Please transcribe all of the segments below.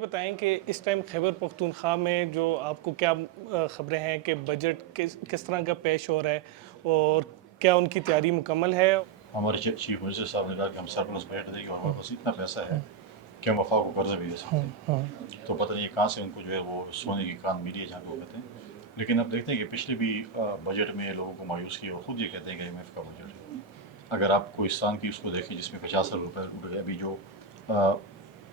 بتائیں کہ اس ٹائم خیبر پختونخوا میں جو آپ کو کیا خبریں ہیں کہ بجٹ کس طرح کا پیش ہو رہا ہے اور کیا ان کی تیاری مکمل ہے؟ ہمارے چیف منسٹر صاحب نے کہا کہ ہم سرپلس بجٹ دیں گے اور ہمارے پاس اتنا پیسہ ہے کہ ہم وفاق کو قرضہ بھی دے سکتے ہیں. تو پتہ نہیں کہاں سے ان کو جو ہے وہ سونے کی کان ملی ہے جہاں کو کہتے ہیں. لیکن اب دیکھتے ہیں کہ پچھلے بھی بجٹ میں لوگوں کو مایوس کیا اور خود یہ کہتے ہیں کہ IMF کا بجٹ ہے. اگر آپ کوئستان کی اس کو دیکھیں جس میں 50 ارب روپے ڈوبے، ابھی جو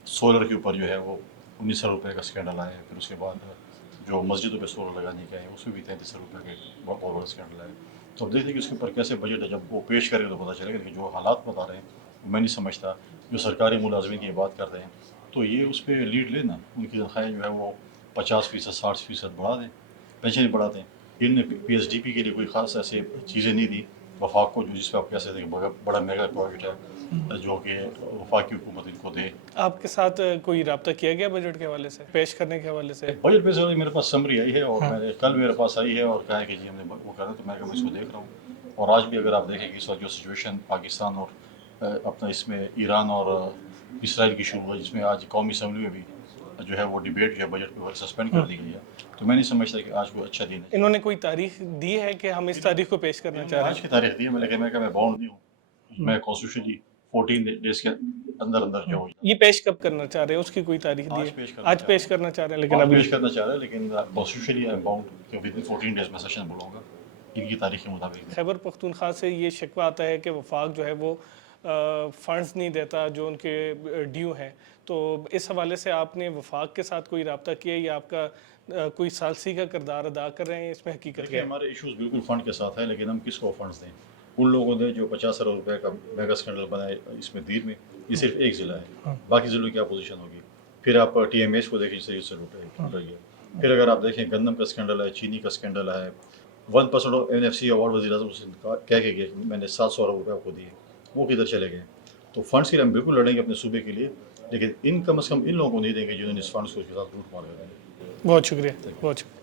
سولر کے اوپر جو ہے وہ 19 ارب روپے کا اسکینڈل آیا ہے. پھر اس کے بعد جو مسجدوں پہ سولر لگانے کے ہیں اس میں بھی 33 ارب روپے کے بہت بڑا اسکینڈل آیا. تو اب دیکھتے ہیں کہ اس کے اوپر کیسے بجٹ ہے. جب وہ پیش کرے گا تو پتہ چلے گا کہ جو حالات بتا رہے ہیں میں نہیں سمجھتا. جو سرکاری ملازمین کی بات کر رہے ہیں تو یہ اس پہ لیڈ لینا، ان کی تنخواہیں جو ہے وہ 50%، 60% بڑھا دیں، پینشن بڑھا دیں. ان نے PSDP کے لیے کوئی خاص ایسے چیزیں نہیں دی وفاق کو، جو جس پہ آپ کہہ سکتے ہیں کہ بڑا میگا پروجیکٹ ہے جو کہ وفاقی حکومت ان کو دے. آپ کے ساتھ کوئی رابطہ کیا گیا بجٹ کے حوالے سے، پیش کرنے کے حوالے سے؟ بجٹ پہ سے میرے پاس سمری آئی ہے اور کل میرے پاس آئی ہے اور کہا ہے کہ جی ہم نے وہ کرا، تو میں کہا میں اس کو دیکھ رہا ہوں. اور آج بھی اگر آپ دیکھیں کہ اس وقت جو سچویشن پاکستان اور اپنا اس میں ایران اور اسرائیل کی شروع ہے، جس میں آج قومی اسمبلی میں بھی جو ہے وہ ڈیبیٹ جو ہے بجٹ پہ سسپینڈ کر دی گئی ہے. تو میں نہیں سمجھتا کہ آج کوئی اچھا دن ہے. انہوں نے کوئی تاریخ دی ہے کہ ہم اس تاریخ کو پیش کرنا چاہ رہے آج کی تاریخ دی ہے، لیکن میں باؤنڈ نہیں ہوں. میں کانسٹیٹیوشنلی 14 ڈیز کے اندر جو ہیں؟ یہ پیش کب کرنا چاہ رہے ہیں، اس کی کوئی تاریخ دی ہے؟ آج پیش کرنا چاہ رہے ہیں، لیکن آج ابھی پیش کرنا چاہ رہے ہیں، لیکن کانسٹیٹیوشنلی آئی ایم باؤنڈ کہ ود ان 14 ڈیز میں سیشن بلوں گا ان کی تاریخ کے مطابق. خیبر پختونخوا سے یہ شکوہ آتا ہے کہ وفاق جو ہے وہ فنڈز نہیں دیتا جو ان کے ڈیو ہیں. تو اس حوالے سے آپ نے وفاق کے ساتھ کوئی رابطہ کیا یا آپ کا کوئی ثالثی کا کردار ادا کر رہے ہیں اس میں حقیقت دیکھیے ہمارے ایشوز بالکل فنڈ کے ساتھ ہیں، لیکن ہم کس کو فنڈز دیں؟ ان لوگوں نے جو 50 ارب روپے کا میگا اسکینڈل بنائے اس میں دیر میں، یہ صرف ایک ضلع ہے، باقی ضلعوں کی کیا پوزیشن ہوگی؟ پھر آپ TMH کو دیکھیں جس سے لوٹ رہی ہے. پھر اگر آپ دیکھیں گندم کا اسکینڈل ہے، چینی کا اسکینڈل ہے. 1% آف NFC اوارڈ وزیر اعظم سے کہہ کے گئے میں نے 700 ارب روپے آپ کو دیے، وہ کدھر چلے گئے؟ تو فنڈس کے لیے ہم بالکل لڑیں گے اپنے صوبے کے لیے، لیکن ان کم از کم ان لوگوں کو نہیں دیں گے جنہوں نے اس فنڈس کو اس کے ساتھ لوٹ مار کر دیں. بہت شکریہ، بہت شکریہ.